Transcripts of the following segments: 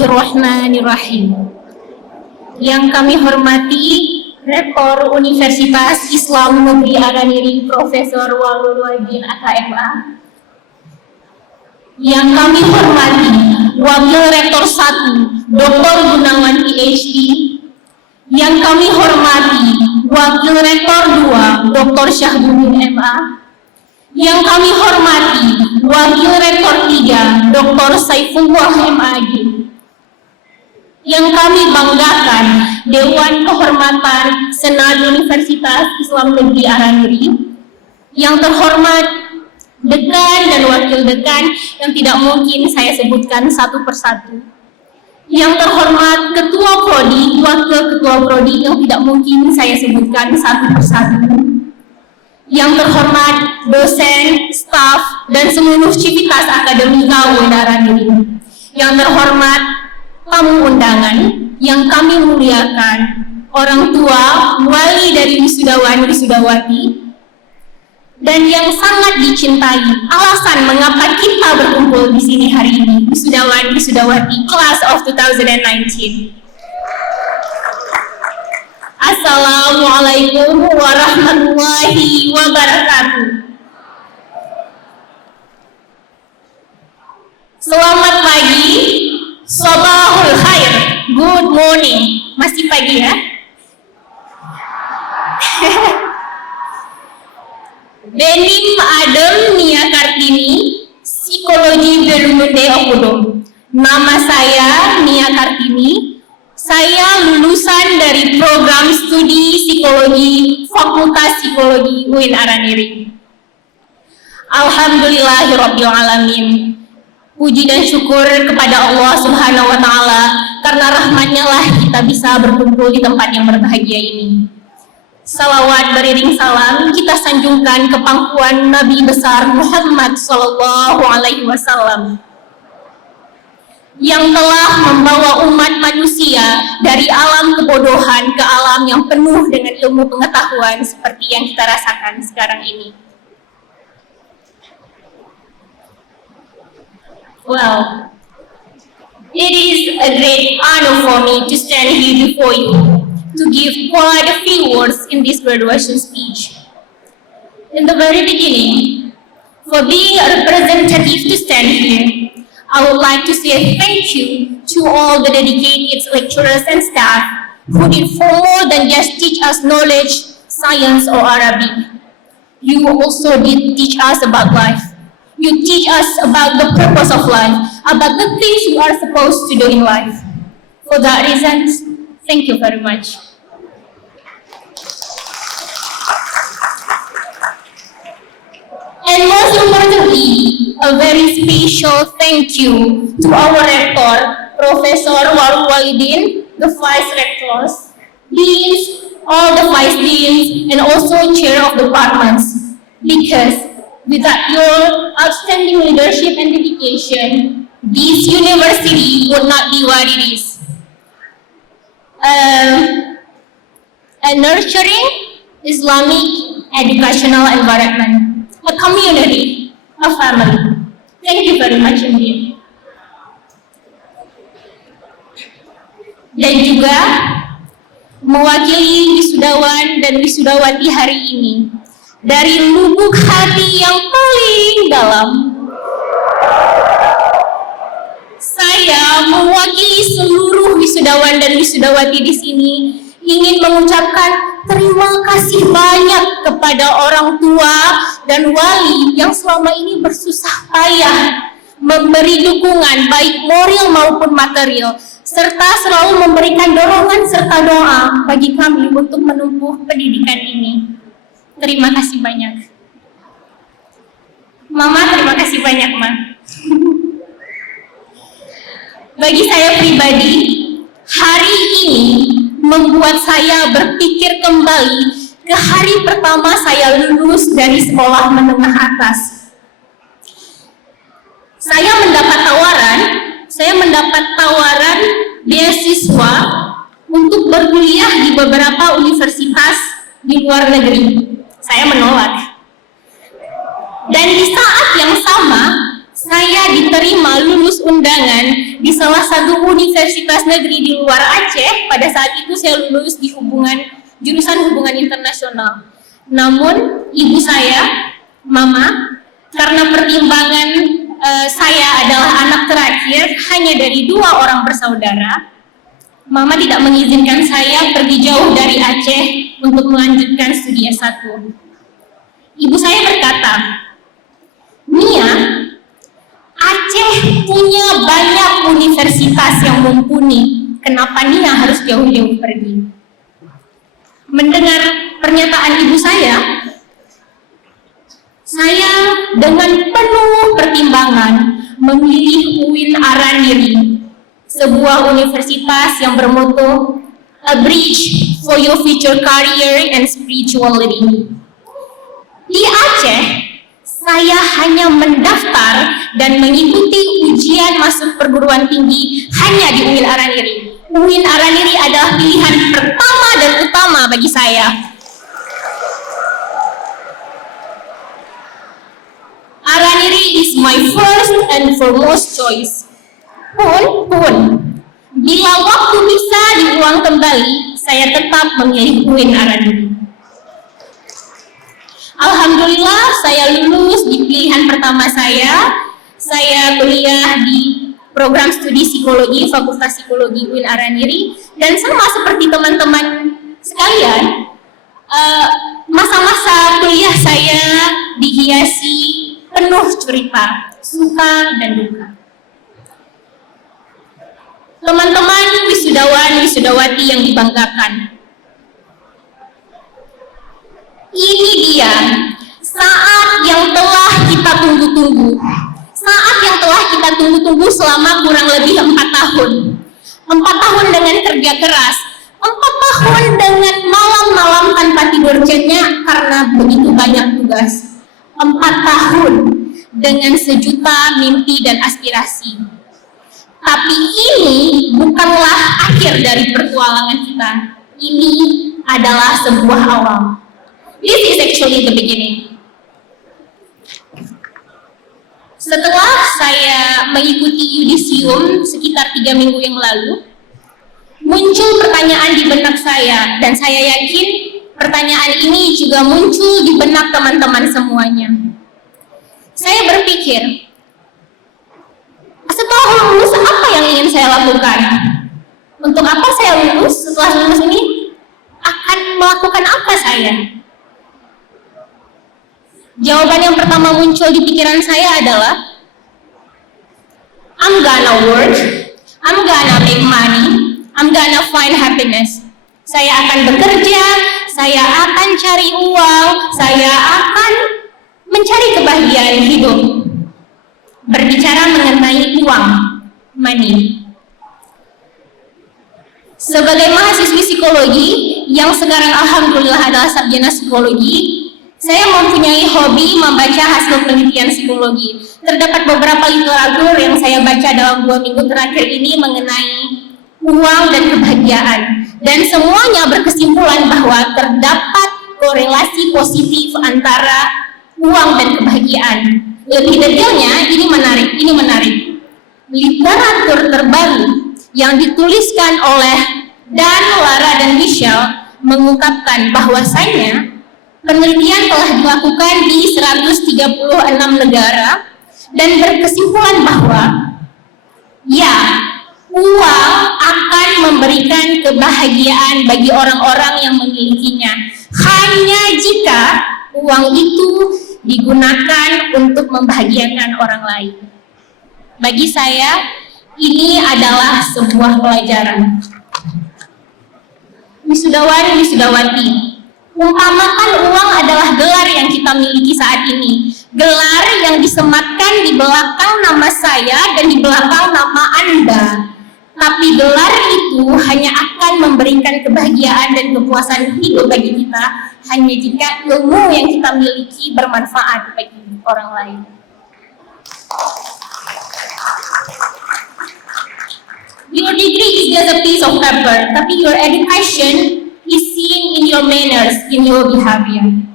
Bismillahirrahmanirrahim. Yang kami hormati Rektor Universitas Islam Negeri Araniri Profesor Walul Wahidin AKMA. Yang kami hormati Wakil Rektor 1 Dr. Gunawan PhD. Yang kami hormati Wakil Rektor 2 Dr. Syahbudin MA. Yang kami hormati Wakil Rektor 3 Dr. Saifullah MAG. Yang kami banggakan Dewan Kehormatan Senat Universitas Islam Negeri Araniri. Yang terhormat Dekan dan Wakil Dekan yang tidak mungkin saya sebutkan satu persatu. Yang terhormat Ketua Prodi, Wakil Ketua Prodi yang tidak mungkin saya sebutkan satu persatu. Yang terhormat dosen, staf, dan seluruh civitas akademika UIN Araniri. Yang terhormat tamu undangan yang kami muliakan, orang tua, wali dari wisudawan wisudawati, dan yang sangat dicintai, alasan mengapa kita berkumpul di sini hari ini, wisudawan wisudawati Class of 2019. Assalamualaikum warahmatullahi wabarakatuh. Selamat pagi, Sabahul Khair, good morning. Masih pagi ya? Denim Adem Nia Kartini, Psikologi Belumude Okudum. Nama saya Nia Kartini. Saya lulusan dari program studi psikologi Fakultas Psikologi UIN Araniri. Alhamdulillahirabbil alamin. Puji dan syukur kepada Allah Subhanahu wa taala karena rahmatnya lah kita bisa berkumpul di tempat yang berbahagia ini. Salawat beriring salam kita sanjungkan ke pangkuan Nabi besar Muhammad sallallahu alaihi wasallam yang telah membawa umat manusia dari alam kebodohan ke alam yang penuh dengan ilmu pengetahuan seperti yang kita rasakan sekarang ini. Well, it is a great honor for me to stand here before you to give quite a few words in this graduation speech. In the very beginning, for being a representative to stand here, I would like to say thank you to all the dedicated lecturers and staff who did far more than just teach us knowledge, science, or Arabic. You also did teach us about life. You teach us about the purpose of life, about the things we are supposed to do in life. For that reason, thank you very much. And most importantly, a very special thank you to our rector, Professor Walul Wahidin, the vice rectors, deans, all the vice deans, and also chair of departments. Because without your outstanding leadership and dedication, this university would not be what it is. A nurturing Islamic educational environment, a community, a family. Thank you very much indeed. Dan juga mewakili wisudawan dan wisudawati hari ini dari lubuk hati yang paling dalam, saya mewakili seluruh wisudawan dan wisudawati di sini ingin mengucapkan terima kasih banyak kepada orang tua dan wali yang selama ini bersusah payah memberi dukungan baik moral maupun material, serta selalu memberikan dorongan serta doa bagi kami untuk menempuh pendidikan ini. Terima kasih banyak. Mama, terima kasih banyak, Ma. Bagi saya pribadi, hari ini membuat saya berpikir kembali ke hari pertama saya lulus dari sekolah menengah atas. Saya mendapat tawaran beasiswa untuk berkuliah di beberapa universitas di luar negeri. Saya menolak. Dan di saat yang sama, saya diterima lulus undangan di salah satu universitas negeri di luar Aceh. Pada saat itu saya lulus di jurusan hubungan internasional. Namun ibu saya, mama, karena pertimbangan saya adalah anak terakhir hanya dari 2 orang bersaudara, mama tidak mengizinkan saya pergi jauh dari Aceh untuk melanjutkan studi S1. Ibu saya berkata, "Nia, Aceh punya banyak universitas yang mumpuni. Kenapa Nia harus jauh-jauh pergi?" Mendengar pernyataan ibu saya dengan penuh pertimbangan memilih UIN Araniri, sebuah universitas yang bermoto "A Bridge for Your Future Career and Spirituality". Di Aceh, saya hanya mendaftar dan mengikuti ujian masuk perguruan tinggi hanya di UIN Araniri. UIN Araniri adalah pilihan pertama dan utama bagi saya. Araniri is my first and foremost choice. Pun, bila waktu bisa diulang kembali, saya tetap memilih UIN Araniri. Alhamdulillah, saya lulus di pilihan pertama saya. Saya kuliah di program studi psikologi, Fakultas Psikologi UIN Araniri, dan sama seperti teman-teman sekalian, masa-masa kuliah saya dihiasi penuh cerita, suka dan duka. Teman-teman wisudawan, wisudawati yang dibanggakan, ini dia saat yang telah kita tunggu-tunggu. Saat yang telah kita tunggu-tunggu selama kurang lebih 4 tahun. 4 tahun dengan kerja keras. 4 tahun dengan malam-malam tanpa tidur nyenyak karena begitu banyak tugas. 4 tahun dengan sejuta mimpi dan aspirasi. Tapi ini bukanlah akhir dari pertualangan kita. Ini adalah sebuah awal. This is actually the beginning. Setelah saya mengikuti yudisium sekitar 3 minggu yang lalu, muncul pertanyaan di benak saya, dan saya yakin pertanyaan ini juga muncul di benak teman-teman semuanya. Saya berpikir, setelah lulus apa yang ingin saya lakukan? Untuk apa saya lulus? Setelah lulus ini akan melakukan apa saya? Jawaban yang pertama muncul di pikiran saya adalah, I'm gonna work, I'm gonna make money, I'm gonna find happiness. Saya akan bekerja, saya akan cari uang, saya akan mencari kebahagiaan hidup. Berbicara mengenai uang, money. Sebagai mahasiswi psikologi yang sekarang alhamdulillah adalah sarjana psikologi, saya mempunyai hobi membaca hasil penelitian psikologi. Terdapat beberapa literatur yang saya baca dalam 2 minggu terakhir ini mengenai uang dan kebahagiaan. Dan semuanya berkesimpulan bahwa terdapat korelasi positif antara uang dan kebahagiaan. Lebih detailnya, ini menarik. Literatur terbaru yang dituliskan oleh Dan, Lara, dan Michelle mengungkapkan bahwasanya penelitian telah dilakukan di 136 negara dan berkesimpulan bahwa ya, uang akan memberikan kebahagiaan bagi orang-orang yang memilikinya hanya jika uang itu digunakan untuk membahagiakan orang lain. Bagi saya, ini adalah sebuah pelajaran. Wisudawan, wisudawati, umpamakan uang adalah gelar yang kita miliki saat ini. Gelar yang disematkan di belakang nama saya dan di belakang nama Anda. Tapi gelar itu hanya akan memberikan kebahagiaan dan kepuasan hidup bagi kita hanya jika ilmu yang kita miliki bermanfaat bagi orang lain. Your degree is just a piece of paper, tapi your education is seen in your manners, in your behavior.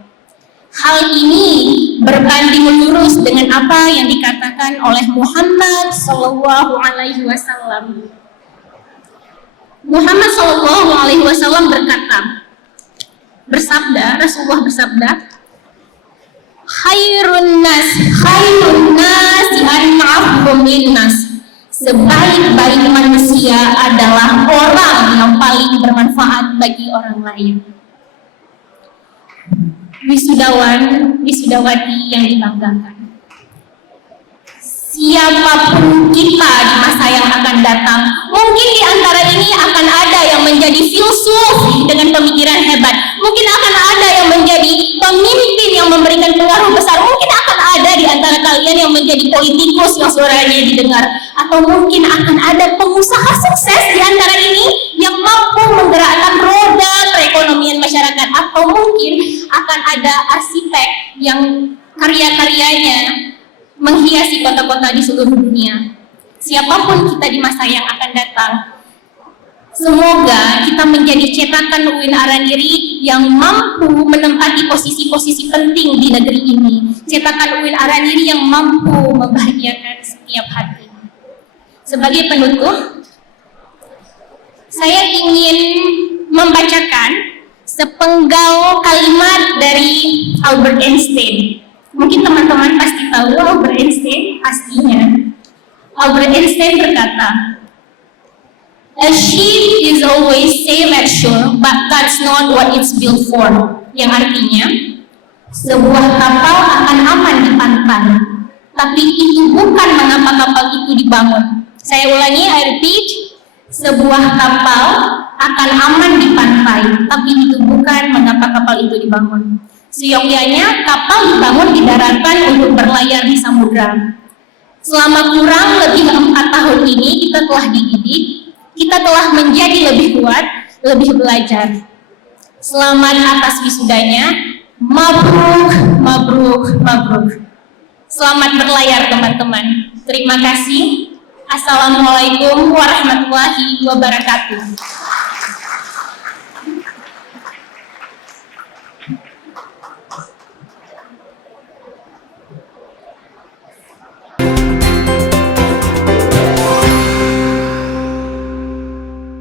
Hal ini berbanding lurus dengan apa yang dikatakan oleh Muhammad Sallallahu Alaihi Wasallam. Muhammad Sallallahu Alaihi Wasallam Rasulullah bersabda, khairun nas anfa'uhum linnas. Sebaik-baik manusia adalah orang yang paling bermanfaat bagi orang lain. Wisudawati yang dibanggakan, siapapun kita di masa yang akan datang, mungkin di antara ini akan ada yang menjadi filsuf dengan pemikiran hebat, mungkin akan ada yang menjadi pemimpin yang memberikan pengaruh besar, mungkin akan ada di antara kalian yang menjadi politikus yang suaranya didengar, atau mungkin akan ada pengusaha sukses di antara ini yang mampu menggerakkan roda perekonomian masyarakat, atau mungkin akan ada arsitek yang karya-karyanya menghiasi kota-kota di seluruh dunia. Siapapun kita di masa yang akan datang, semoga kita menjadi cetakan UIN Araniri yang mampu menempati posisi-posisi penting di negeri ini, cetakan UIN Araniri yang mampu membahagiakan setiap hati. Sebagai penutup, saya ingin membacakan sepenggal kalimat dari Albert Einstein. Mungkin teman-teman pasti tahu Albert Einstein pastinya. Albert Einstein berkata, "A ship is always safe at shore, but that's not what it's built for." Yang artinya, sebuah kapal akan aman di pantai, tapi itu bukan mengapa kapal itu dibangun. Saya ulangi, I repeat, sebuah kapal akan aman di pantai, tapi itu bukan mengapa kapal itu dibangun. Seyogyanya kapal dibangun di daratan untuk berlayar di samudra. Selama kurang lebih 4 tahun ini kita telah dididik, kita telah menjadi lebih kuat, lebih belajar. Selamat atas wisudanya, mabruk, mabruk, mabruk. Selamat berlayar teman-teman. Terima kasih. Assalamualaikum warahmatullahi wabarakatuh.